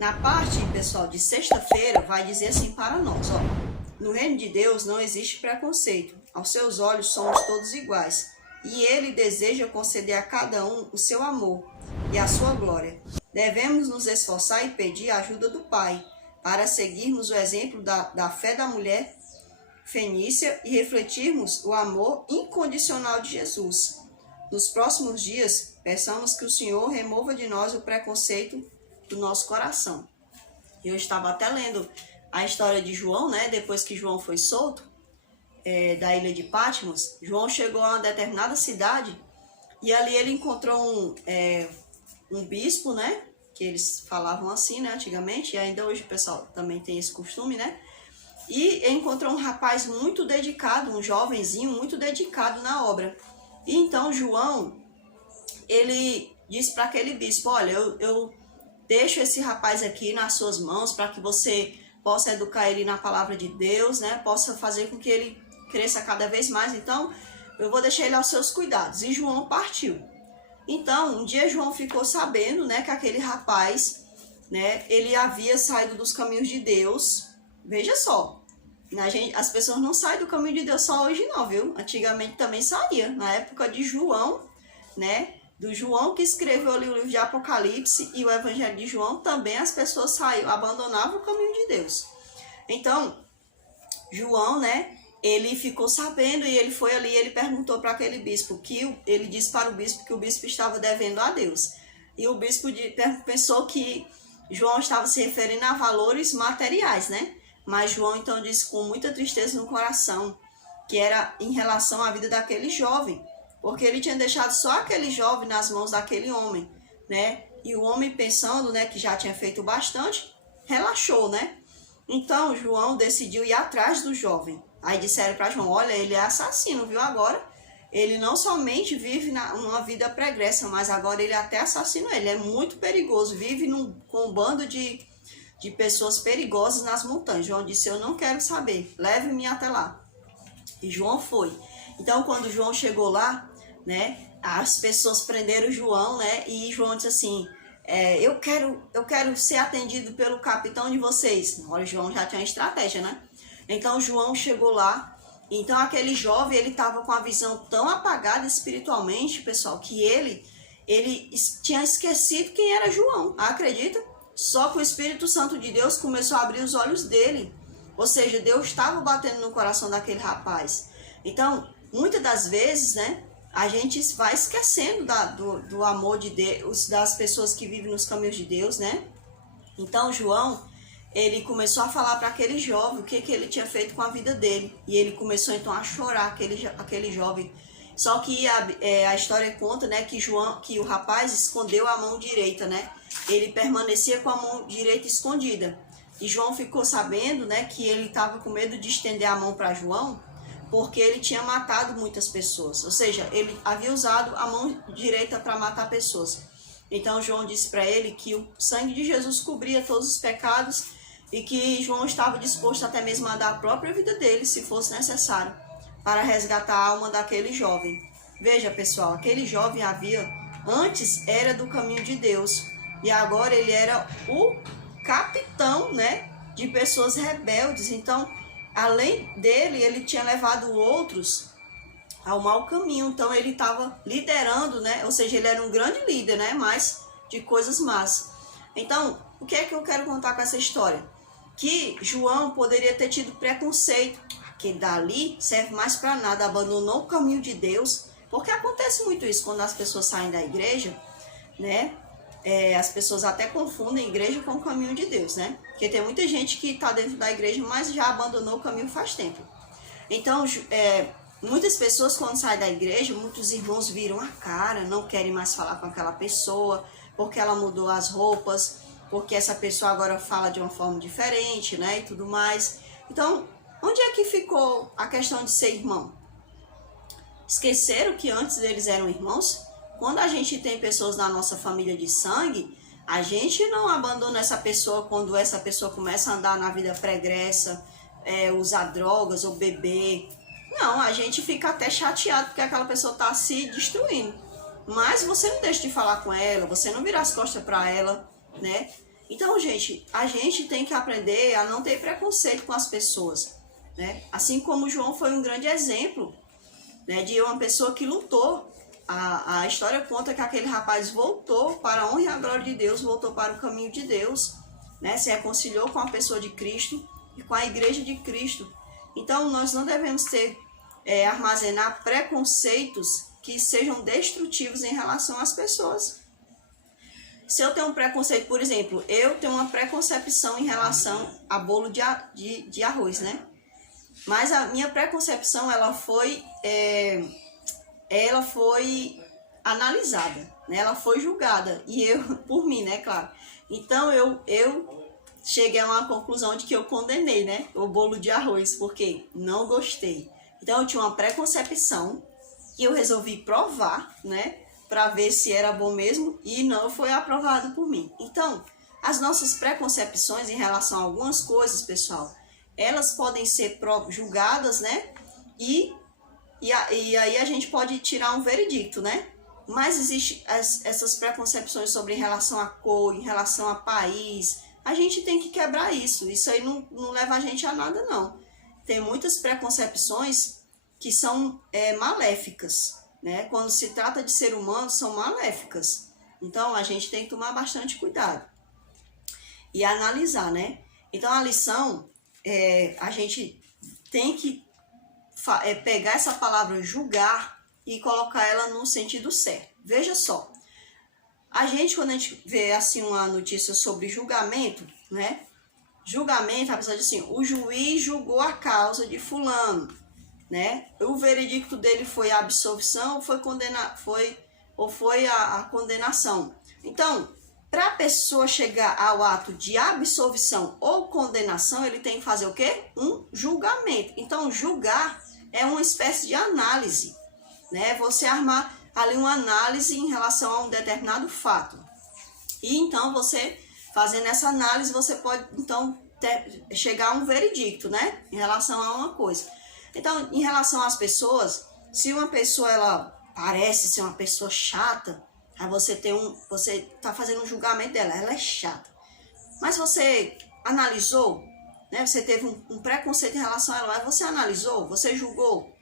Na parte, pessoal, de sexta-feira, vai dizer assim para nós, ó. No reino de Deus não existe preconceito. Aos seus olhos somos todos iguais. E Ele deseja conceder a cada um o seu amor e a sua glória. Devemos nos esforçar e pedir a ajuda do Pai, para seguirmos o exemplo da fé da mulher fenícia e refletirmos o amor incondicional de Jesus. Nos próximos dias, peçamos que o Senhor remova de nós o preconceito do nosso coração. Eu estava até lendo a história de João, né? Depois que João foi solto da ilha de Patmos, João chegou a uma determinada cidade e ali ele encontrou um bispo, né? Que eles falavam assim, né? Antigamente, e ainda hoje o pessoal também tem esse costume, né? E encontrou um rapaz muito dedicado, um jovenzinho muito dedicado na obra. E então João, ele disse para aquele bispo, olha, eu deixo esse rapaz aqui nas suas mãos para que você possa educar ele na palavra de Deus, né? Possa fazer com que ele cresça cada vez mais. Então, eu vou deixar ele aos seus cuidados. E João partiu. Então, um dia João ficou sabendo, né, que aquele rapaz, né, ele havia saído dos caminhos de Deus. Veja só, as pessoas não saem do caminho de Deus só hoje não, viu? Antigamente também saía. Na época de João, né? Do João que escreveu ali o livro de Apocalipse e o Evangelho de João, também as pessoas abandonavam o caminho de Deus. Então, João, né, ele ficou sabendo e ele foi ali, ele perguntou para aquele bispo, ele disse para o bispo que o bispo estava devendo a Deus. E o bispo pensou que João estava se referindo a valores materiais, né? Mas João então disse com muita tristeza no coração que era em relação à vida daquele jovem, porque ele tinha deixado só aquele jovem nas mãos daquele homem, né? E o homem pensando, né, que já tinha feito bastante, relaxou, né? Então João decidiu ir atrás do jovem. Aí disseram para João, olha, ele é assassino, viu? Agora ele não somente vive uma vida pregressa, mas agora ele até assassina ele. É muito perigoso, vive com um bando de pessoas perigosas nas montanhas. João disse, eu não quero saber, leve-me até lá. E João foi. Então, quando João chegou lá, né, as pessoas prenderam João, né, e João disse assim, eu quero ser atendido pelo capitão de vocês. Olha, João já tinha uma estratégia, né? Então, João chegou lá. Então, aquele jovem, ele estava com a visão tão apagada espiritualmente, pessoal, que ele tinha esquecido quem era João, acredita? Só que o Espírito Santo de Deus começou a abrir os olhos dele. Ou seja, Deus estava batendo no coração daquele rapaz. Então, muitas das vezes, né, a gente vai esquecendo do amor de Deus, das pessoas que vivem nos caminhos de Deus, né? Então, João, ele começou a falar para aquele jovem o que ele tinha feito com a vida dele. E ele começou, então, a chorar, aquele jovem. Só que a história conta, né, que o rapaz escondeu a mão direita, né? Ele permanecia com a mão direita escondida. E João ficou sabendo, né, que ele estava com medo de estender a mão para João, porque ele tinha matado muitas pessoas. Ou seja, ele havia usado a mão direita para matar pessoas. Então João disse para ele que o sangue de Jesus cobria todos os pecados e que João estava disposto até mesmo a dar a própria vida dele, se fosse necessário, para resgatar a alma daquele jovem. Veja, pessoal, aquele jovem antes era do caminho de Deus e agora ele era o capitão, né, de pessoas rebeldes. Então, além dele, ele tinha levado outros ao mau caminho. Então, ele estava liderando, né, ou seja, ele era um grande líder, né, mas de coisas más. Então, o que é que eu quero contar com essa história? Que João poderia ter tido preconceito, que dali serve mais para nada, abandonou o caminho de Deus, porque acontece muito isso quando as pessoas saem da igreja, né? As pessoas até confundem a igreja com o caminho de Deus, né? Porque tem muita gente que está dentro da igreja, mas já abandonou o caminho faz tempo. Então, muitas pessoas quando saem da igreja, muitos irmãos viram a cara, não querem mais falar com aquela pessoa, porque ela mudou as roupas, porque essa pessoa agora fala de uma forma diferente, né? E tudo mais. Então, onde é que ficou a questão de ser irmão? Esqueceram que antes eles eram irmãos? Quando a gente tem pessoas na nossa família de sangue, a gente não abandona essa pessoa quando essa pessoa começa a andar na vida pregressa, usar drogas ou beber. Não, a gente fica até chateado porque aquela pessoa está se destruindo. Mas você não deixa de falar com ela, você não vira as costas para ela, né? Então, gente, a gente tem que aprender a não ter preconceito com as pessoas, né? Assim como João foi um grande exemplo, né, de uma pessoa que lutou. A história conta que aquele rapaz voltou para a honra e a glória de Deus, voltou para o caminho de Deus, né, se reconciliou com a pessoa de Cristo e com a igreja de Cristo. Então, nós não devemos armazenar preconceitos que sejam destrutivos em relação às pessoas. Se eu tenho um preconceito, por exemplo, eu tenho uma preconcepção em relação a bolo de arroz, né? Mas a minha preconcepção, ela foi analisada, né? Ela foi julgada, e eu, por mim, né, claro. Então, eu cheguei a uma conclusão de que eu condenei, né, o bolo de arroz, porque não gostei. Então, eu tinha uma preconcepção e eu resolvi provar, né, para ver se era bom mesmo, e não foi aprovado por mim. Então, as nossas preconcepções em relação a algumas coisas, pessoal, elas podem ser julgadas, né, e aí a gente pode tirar um veredicto, né? Mas existem essas preconcepções sobre em relação a cor, em relação a país. A gente tem que quebrar isso. Isso aí não leva a gente a nada, não. Tem muitas preconcepções que são maléficas, né? Quando se trata de ser humano, são maléficas. Então, a gente tem que tomar bastante cuidado e analisar, né? Então, a lição, a gente tem que pegar essa palavra julgar e colocar ela no sentido certo. Veja só, quando a gente vê assim uma notícia sobre julgamento, né? Julgamento, apesar de assim, o juiz julgou a causa de fulano, né? O veredicto dele foi a absolvição, foi a condenação. Então, para a pessoa chegar ao ato de absolvição ou condenação, ele tem que fazer o quê? Um julgamento. Então, julgar é uma espécie de análise, né? Você armar ali uma análise em relação a um determinado fato. E então, você fazendo essa análise, você pode, então, chegar a um veredicto, né? Em relação a uma coisa. Então, em relação às pessoas, se uma pessoa, ela parece ser uma pessoa chata, aí você tá fazendo um julgamento dela, ela é chata. Mas você analisou, né? Você teve um preconceito em relação a ela, mas você analisou, você julgou,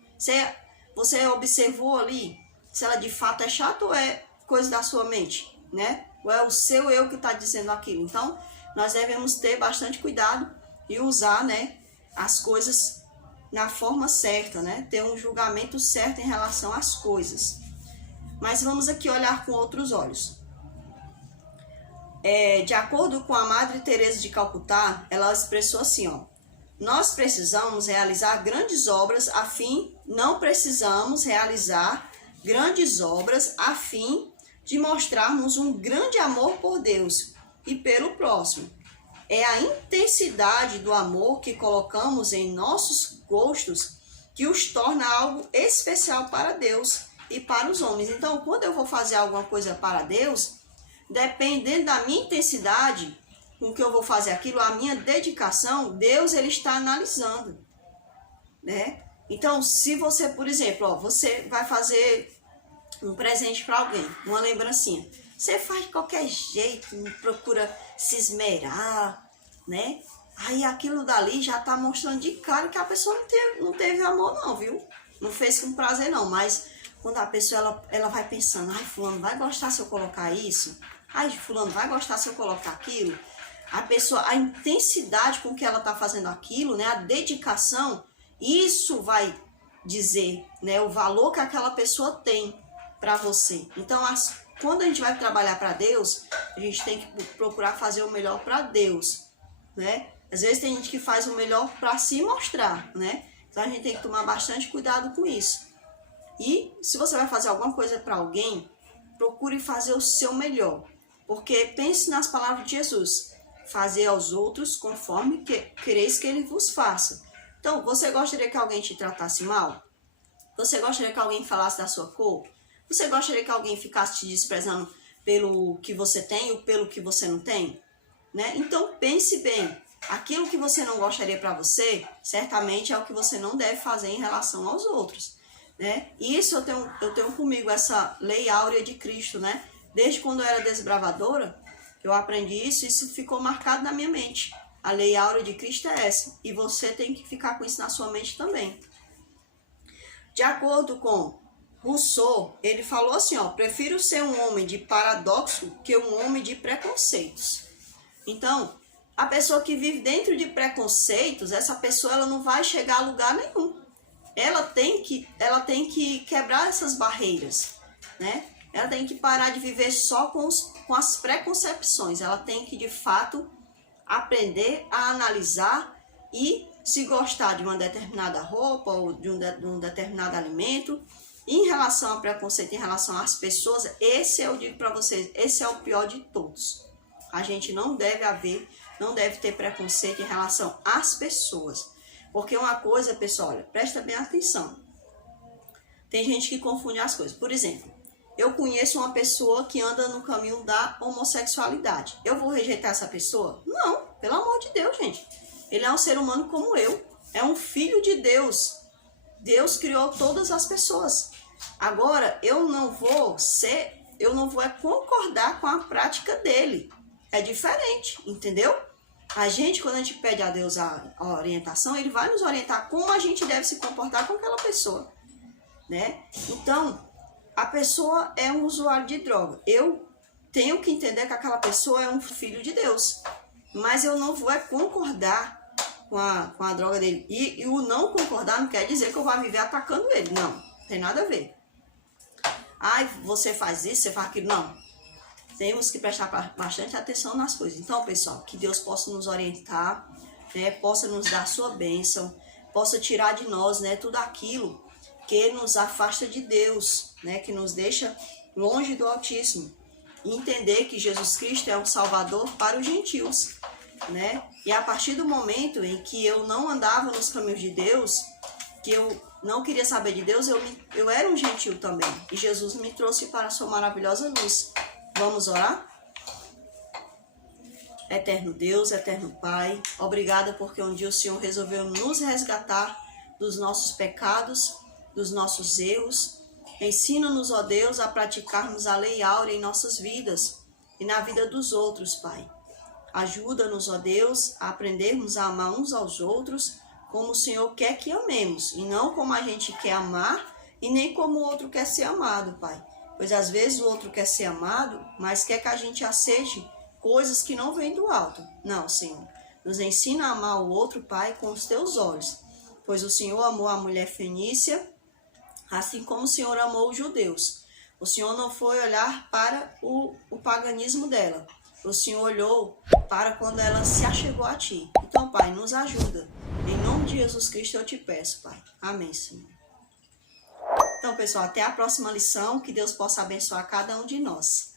você observou ali se ela de fato é chata ou é coisa da sua mente, né? Ou é o seu eu que está dizendo aquilo. Então, nós devemos ter bastante cuidado e usar, né, as coisas na forma certa, né? Ter um julgamento certo em relação às coisas. Mas vamos aqui olhar com outros olhos. De acordo com a Madre Teresa de Calcutá, ela expressou assim, ó: nós precisamos realizar grandes obras não precisamos realizar grandes obras a fim de mostrarmos um grande amor por Deus e pelo próximo. É a intensidade do amor que colocamos em nossos gostos que os torna algo especial para Deus e para os homens. Então, quando eu vou fazer alguma coisa para Deus, dependendo da minha intensidade com que eu vou fazer aquilo, a minha dedicação, Deus, ele está analisando, né? Então, se você, por exemplo, você vai fazer um presente para alguém, uma lembrancinha, você faz de qualquer jeito, procura se esmerar, né? Aí aquilo dali já tá mostrando de cara que a pessoa não teve amor não, viu? Não fez com prazer não, mas quando a pessoa ela vai pensando, ai, fulano vai gostar se eu colocar isso? Ai, fulano vai gostar se eu colocar aquilo? A intensidade com que ela tá fazendo aquilo, né? A dedicação, isso vai dizer, né, o valor que aquela pessoa tem para você. Então, quando a gente vai trabalhar para Deus, a gente tem que procurar fazer o melhor para Deus, né? Às vezes tem gente que faz o melhor para se mostrar, né? Então a gente tem que tomar bastante cuidado com isso. E se você vai fazer alguma coisa para alguém, procure fazer o seu melhor. Porque pense nas palavras de Jesus: fazer aos outros conforme quereis que ele vos faça. Então, você gostaria que alguém te tratasse mal? Você gostaria que alguém falasse da sua cor? Você gostaria que alguém ficasse te desprezando pelo que você tem ou pelo que você não tem? Né? Então, pense bem. Aquilo que você não gostaria para você, certamente é o que você não deve fazer em relação aos outros, né? E isso eu tenho comigo essa lei áurea de Cristo, né? Desde quando eu era desbravadora, Eu aprendi isso ficou marcado na minha mente. A lei áurea de Cristo é essa. E você tem que ficar com isso na sua mente também. De acordo com Rousseau, ele falou assim, ó, prefiro ser um homem de paradoxo que um homem de preconceitos. Então, a pessoa que vive dentro de preconceitos, essa pessoa ela não vai chegar a lugar nenhum. Ela tem que quebrar essas barreiras, né? Ela tem que parar de viver só com as preconcepções. Ela tem que, de fato, aprender a analisar e se gostar de uma determinada roupa ou de um determinado alimento. Em relação ao preconceito, em relação às pessoas, esse eu digo para vocês, esse é o pior de todos. A gente não deve ter preconceito em relação às pessoas. Porque uma coisa, pessoal, olha, presta bem atenção. Tem gente que confunde as coisas. Por exemplo, eu conheço uma pessoa que anda no caminho da homossexualidade. Eu vou rejeitar essa pessoa? Não, pelo amor de Deus, gente. Ele é um ser humano como eu. É um filho de Deus. Deus criou todas as pessoas. Agora, eu não vou concordar com a prática dele. É diferente, entendeu? Quando a gente pede a Deus a orientação, ele vai nos orientar como a gente deve se comportar com aquela pessoa, né? Então, a pessoa é um usuário de droga. Eu tenho que entender que aquela pessoa é um filho de Deus. Mas eu não vou concordar com a droga dele. E o não concordar não quer dizer que eu vou viver atacando ele. Não, tem nada a ver. Ai, você faz isso, você faz aquilo. Não. Temos que prestar bastante atenção nas coisas. Então, pessoal, que Deus possa nos orientar, né? Possa nos dar sua bênção, possa tirar de nós, né, tudo aquilo que nos afasta de Deus, né, que nos deixa longe do Altíssimo. E entender que Jesus Cristo é um Salvador para os gentios, né? E a partir do momento em que eu não andava nos caminhos de Deus, que eu não queria saber de Deus, eu era um gentil também. E Jesus me trouxe para a sua maravilhosa luz. Vamos orar? Eterno Deus, eterno Pai, obrigada porque um dia o Senhor resolveu nos resgatar dos nossos pecados, dos nossos erros. Ensina-nos, ó Deus, a praticarmos a lei áurea em nossas vidas e na vida dos outros, Pai. Ajuda-nos, ó Deus, a aprendermos a amar uns aos outros como o Senhor quer que amemos, e não como a gente quer amar e nem como o outro quer ser amado, Pai. Pois às vezes o outro quer ser amado, mas quer que a gente aceite coisas que não vêm do alto. Não, Senhor. Nos ensina a amar o outro, Pai, com os teus olhos. Pois o Senhor amou a mulher fenícia, assim como o Senhor amou os judeus. O Senhor não foi olhar para o paganismo dela. O Senhor olhou para quando ela se achegou a Ti. Então, Pai, nos ajuda. Em nome de Jesus Cristo eu te peço, Pai. Amém, Senhor. Então, pessoal, até a próxima lição. Que Deus possa abençoar cada um de nós.